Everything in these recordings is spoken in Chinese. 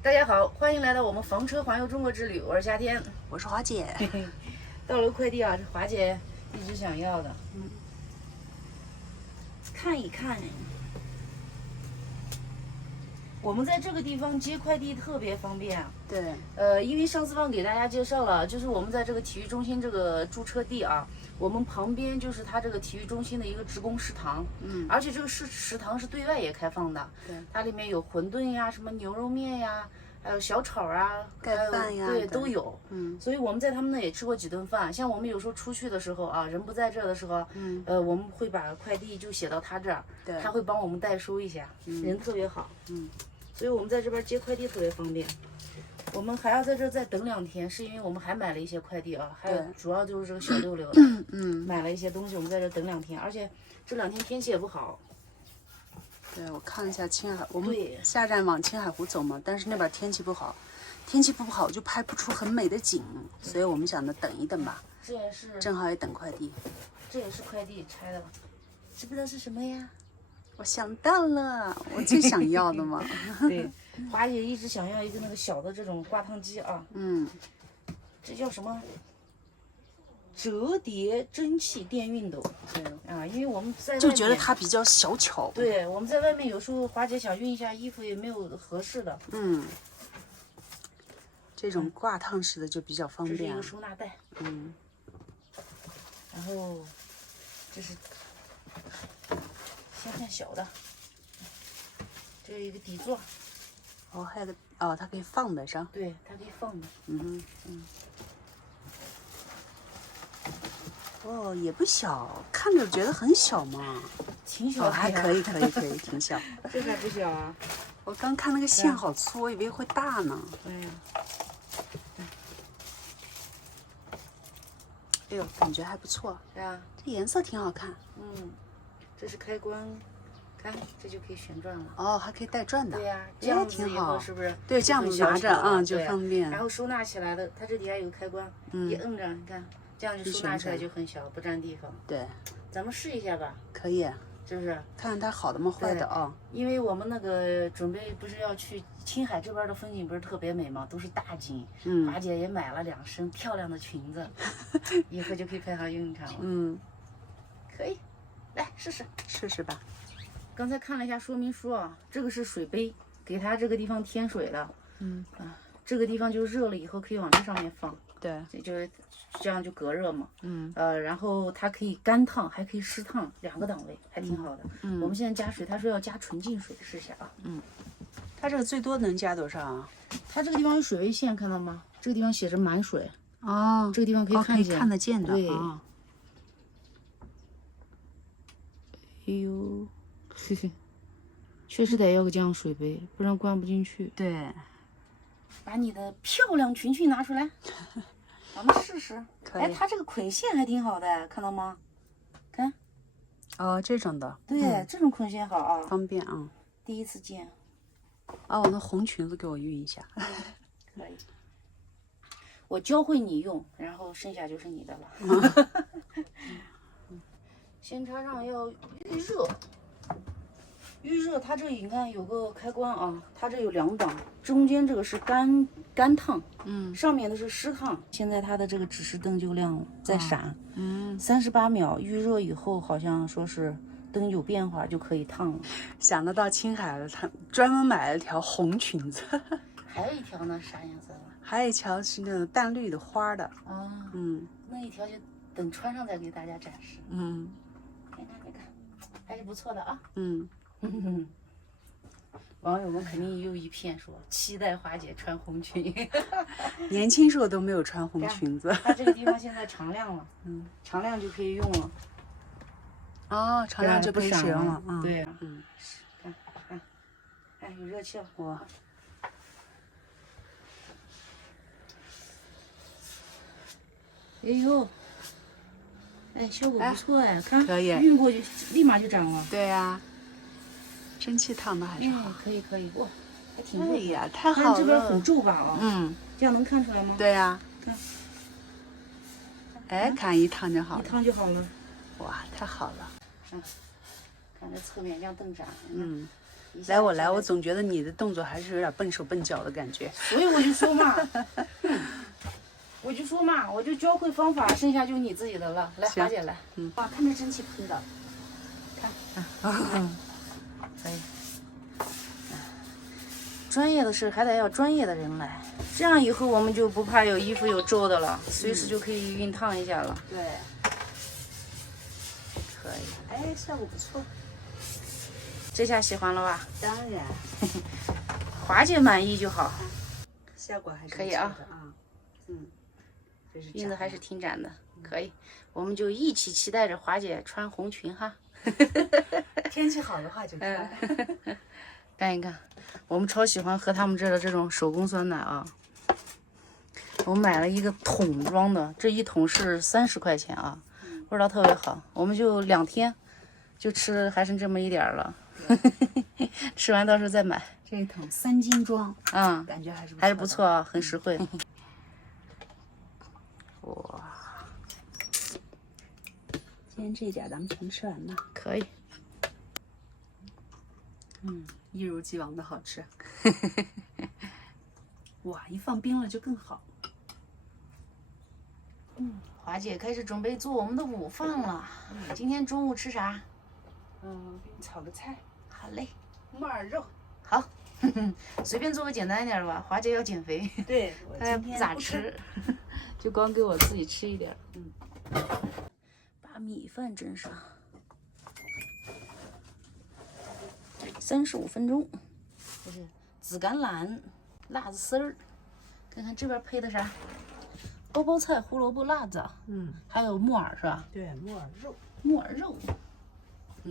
大家好，欢迎来到我们房车环游中国之旅，我是夏天，我是华姐。到了快递啊，这华姐一直想要的，看一看。我们在这个地方接快递特别方便啊。对，因为上次忘给大家介绍了，就是我们在这个体育中心这个驻车地啊，我们旁边就是它这个体育中心的一个职工食堂，而且这个食堂是对外也开放的，对，它里面有馄饨呀、什么牛肉面呀，还有小炒啊，盖饭呀，对，都有，所以我们在他们那也吃过几顿饭。像我们有时候出去的时候啊，人不在这的时候，我们会把快递就写到他这儿，对，他会帮我们代收一下，人特别好，所以我们在这边接快递特别方便。我们还要在这再等2天，是因为我们还买了一些快递啊，还有主要就是这个小溜溜的，买了一些东西，我们在这等2天，而且这2天天气也不好。对，我看了一下青海，我们对下站往青海湖走嘛，但是那边天气不好，天气不好就拍不出很美的景，所以我们想着等一等吧。这也是，正好也等快递。这也是快递拆的吧？知不知道是什么呀？我想到了，我最想要的嘛。对，华姐一直想要一个那个小的这种挂烫机啊。这叫什么？折叠蒸汽电熨斗。对啊，因为我们在外面就觉得它比较小巧。对，我们在外面有时候华姐想熨一下衣服也没有合适的。这种挂烫式的就比较方便。这是一个收纳袋。然后这是先看小的，这有一个底座。哦，还有个哦，它可以放的上。对，它可以放的。哦，也不小，看着觉得很小嘛。挺小的呀。还可以，挺小。这还不小啊。我刚看那个线好粗，我以为会大呢。哎呦，感觉还不错。对啊，这颜色挺好看。这是开关，看这就可以旋转了。哦，还可以带转的。对呀，这样子以后是不是？对，这样子拿着就方便。然后收纳起来的，它这底下有个开关，一摁着，你看，这样就收纳起来就很小，不占地方。对，咱们试一下吧。可以。是不是？看看它好的吗？坏的啊？因为我们那个准备不是要去青海这边的风景不是特别美吗？都是大景。华姐也买了2身漂亮的裙子，以后就可以派上用场了。可以，来试试吧。刚才看了一下说明书啊，这个是水杯，给它这个地方添水的。这个地方就热了以后可以往这上面放。对，这样就隔热嘛。然后它可以干烫，还可以湿烫，2个档位，还挺好的。我们现在加水，他说要加纯净水，试一下啊。它这个最多能加多少啊？它这个地方有水位线，看到吗？这个地方写着满水。哦，这个地方可以看见，看得见的。对。哎呦，嘿嘿，确实得要个这样水杯，不然灌不进去。对。把你的漂亮裙拿出来，咱们试试。哎，它这个捆线还挺好的，看到吗？看。哦，这种的。对，这种捆线好啊，方便啊。第一次见。哦，那红裙子给我熨一下。可以。我教会你用，然后剩下就是你的了。先插上要预热。预热，它这你看有个开关啊，它这有2档，中间这个是干烫，上面的是湿烫。现在它的这个指示灯就亮了，在闪，38秒预热以后，好像说是灯有变化就可以烫了。想得到青海了，他专门买了条红裙子。还有一条呢，啥颜色的？还有一条是那种淡绿的花的。那一条就等穿上再给大家展示。看，还是不错的啊。网友们肯定又一片说期待华姐穿红裙。年轻时候都没有穿红裙子。它这个地方现在常亮了，常亮就可以用了。哦，常亮就可以使用了。对，看，有热气了。哇。哎呦，哎，效果不错哎，看，可以，熨过就立马就长了。对呀，蒸汽烫的还是好。可以，哇，还挺哎呀，太好了。这边很皱巴啊。这样能看出来吗？对呀。看。哎，看一烫就好了。一烫就好了。哇，太好了。看这侧面这样瞪展。来，我来，我总觉得你的动作还是有点笨手笨脚的感觉。所以我就说嘛，我就说嘛，我就教会方法，剩下就你自己的了。来，华姐来，哇，看这蒸汽喷的，看，可以。专业的事还得要专业的人来，这样以后我们就不怕有衣服有皱的了，随时就可以熨烫一下了。对，可以，哎，效果不错。这下喜欢了吧？当然，华姐满意就好。效果还是可以啊。这是熨的还是挺展的，可以。我们就一起期待着华姐穿红裙哈。天气好的话就穿。干一干，我们超喜欢喝他们这儿的这种手工酸奶啊。我买了一个桶装的，这一桶是30块钱啊，味道特别好。我们就2天就吃还剩这么一点儿了，吃完到时候再买。这一桶3斤装，感觉还是不错啊，很实惠。哇，今天这一点咱们全吃完吧。可以。一如既往的好吃。哇，一放冰了就更好。华姐开始准备做我们的午饭了。今天中午吃啥？给你炒个菜。好嘞，木耳肉。好，随便做个简单一点的吧。华姐要减肥，对，我她不咋吃，就光给我自己吃一点。把米饭蒸上。35分钟，这是紫甘蓝、辣子丝儿，看看这边配的啥？包包菜、胡萝卜、辣子，还有木耳是吧？对，木耳肉。木耳肉，哎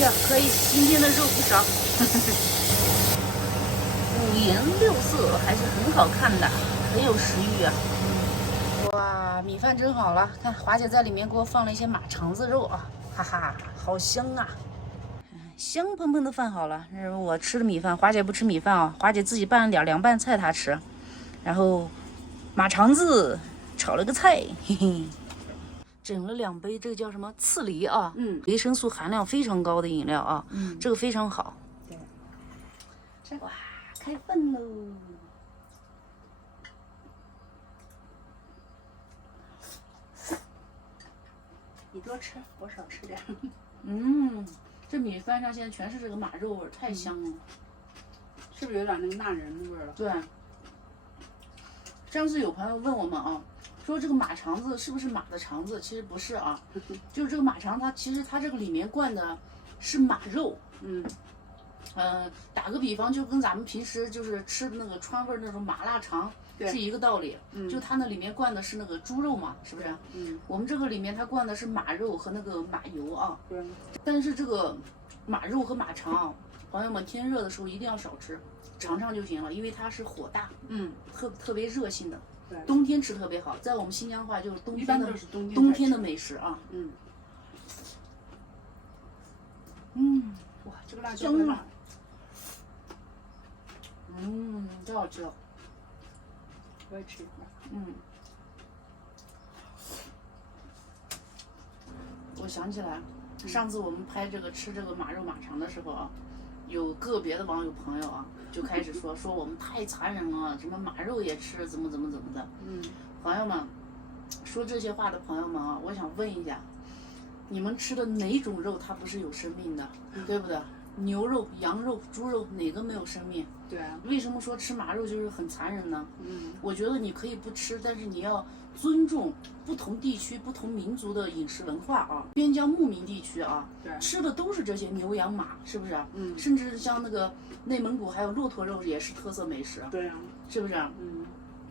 呀，可以，今天的肉不少，五颜六色，还是很好看的，很有食欲啊。哇，米饭蒸好了，看华姐在里面给我放了一些马肠子肉啊，哈哈，好香啊！香喷喷的饭好了，这是我吃的米饭，华姐不吃米饭啊，华姐自己拌了点凉拌菜她吃，然后马肠子炒了个菜，嘿嘿，整了2杯这个叫什么刺梨啊，维生素含量非常高的饮料啊，这个非常好。对，哇，开饭喽！你多吃，我少吃点。这米饭上现在全是这个马肉味儿，太香了，是不是有点那个纳人的味儿了？对。上次有朋友问我们啊，说这个马肠子是不是马的肠子？其实不是啊，就是这个马肠其实它这个里面灌的是马肉。打个比方，就跟咱们平时就是吃的那个川味那种麻辣肠是一个道理。就它那里面灌的是那个猪肉嘛，是不是？我们这个里面它灌的是马肉和那个马油啊。对。但是这个马肉和马肠啊，朋友们天热的时候一定要少吃，尝尝就行了，因为它是火大，特别热性的。对。冬天吃特别好，在我们新疆话就是冬天的美食啊。哇，这个辣椒很辣。真好吃。我也吃一块。我想起来，上次我们拍这个吃这个马肉马肠的时候啊，有个别的网友朋友啊，就开始说我们太残忍了，什么马肉也吃，怎么的。朋友们，说这些话的朋友们啊，我想问一下，你们吃的哪种肉它不是有生命的，对不对？牛肉、羊肉、猪肉哪个没有生命？对啊。为什么说吃马肉就是很残忍呢？我觉得你可以不吃，但是你要尊重不同地区、不同民族的饮食文化啊。边疆牧民地区啊，吃的都是这些牛羊马，是不是？甚至像那个内蒙古还有骆驼肉也是特色美食。对啊。是不是？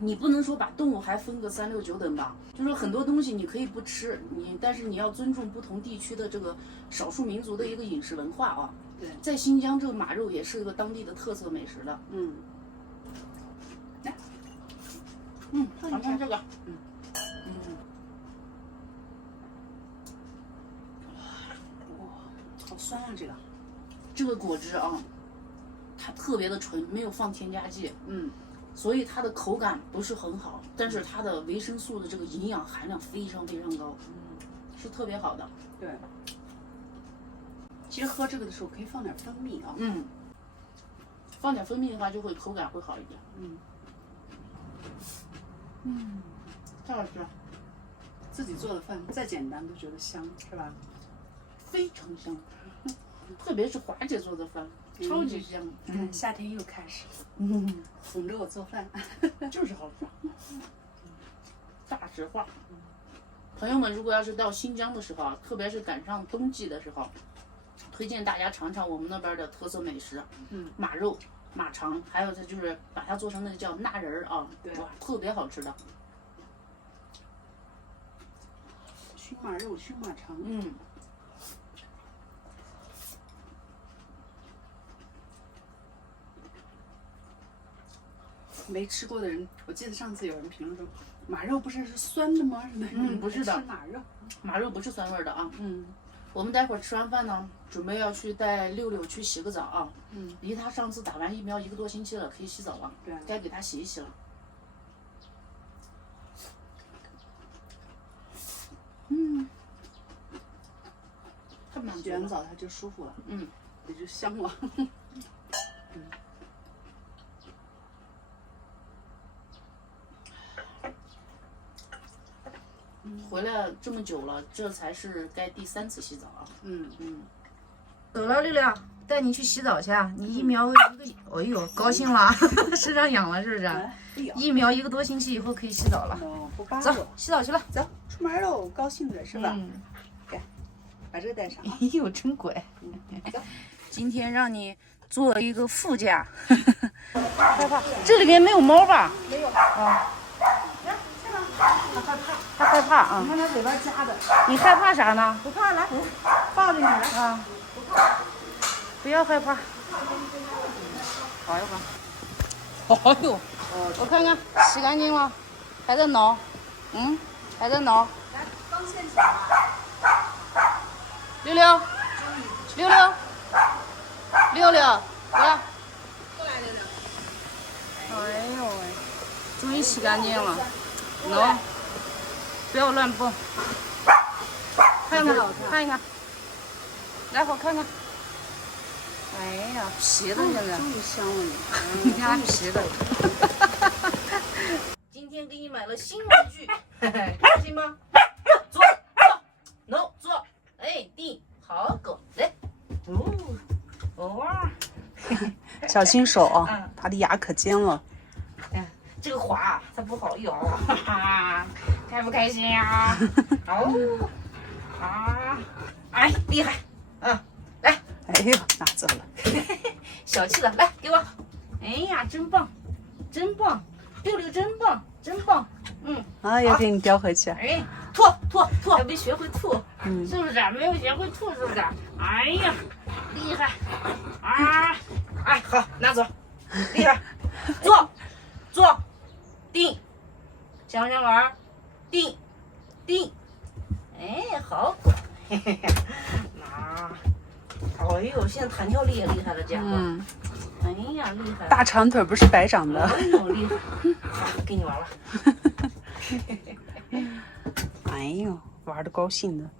你不能说把动物还分个3、6、9等吧？就说很多东西你可以不吃，但是你要尊重不同地区的这个少数民族的一个饮食文化啊。对，在新疆这个马肉也是一个当地的特色美食的。来，尝尝这个。哇，好酸啊这个。这个果汁啊，它特别的纯，没有放添加剂。所以它的口感不是很好，但是它的维生素的这个营养含量非常高，是特别好的。对。其实喝这个的时候可以放点蜂蜜啊。放点蜂蜜的话，就会口感会好一点。太好吃了，自己做的饭再简单都觉得香，是吧？非常香，特别是华姐做的饭，超级香。夏天又开始，哄着我做饭，就是好吃。大实话，朋友们，如果要是到新疆的时候，特别是赶上冬季的时候，推荐大家尝尝我们那边的特色美食，马肉、马肠，还有就是把它做成那个叫腊仁儿啊，对，哇，特别好吃的。熏马肉、熏马肠，没吃过的人，我记得上次有人评论说，马肉不是酸的吗？不是的，吃马肉，马肉不是酸味的啊。我们待会儿吃完饭呢，准备要去带六六去洗个澡啊。离他上次打完疫苗1个多星期了，可以洗澡了。对，该给他洗一洗了。太满足了。洗完澡他就舒服了，也就香了。回来这么久了，这才是该第3次洗澡啊。走了，六六，带你去洗澡去啊！你疫苗1个，哎呦，高兴了，身上痒了是不是？疫苗1个多星期以后可以洗澡了。不扒走，洗澡去了。走，出门喽，高兴的是吧？给，把这个带上。哎呦，真乖。走，今天让你坐一个副驾，害怕？这里面没有猫吧？没有啊。他害怕啊！你看他嘴巴夹的。你害怕啥呢？不怕，来，抱着你来。啊，不要害怕。好一会儿。哎呦，我看看，洗干净了，还在挠，还在挠。来，刚线起来。六六，六六，六六，过来。过来，六六。哎呦喂，终于洗干净了。挠，不要乱蹦。看看，看一看。来，我看看。哎呀，皮的现在。终于香了你看它皮的。今天给你买了新玩具，开心吗？坐，坐 ，no 坐，哎，定，好狗，来，哇，小心手啊，他的牙可尖了。这个滑它不好咬，哈哈，开不开心呀？哦，啊，哎，厉害，来，哎呦，拿走了。小气的，来给我，哎呀，真棒，真棒，六六真棒，真棒，啊，要给你叼回去。哎，吐，还没学会吐，是不是？没有学会吐，是不是？哎呀，厉害，啊，哎，好，拿走，厉害，坐，定，想想玩，定，哎，好狗，啊，哎呦，现在弹跳力也厉害了，家伙，哎呀，厉害，大长腿不是白长的。哎呦，厉害，好，跟你玩了。哎呦，玩的高兴的。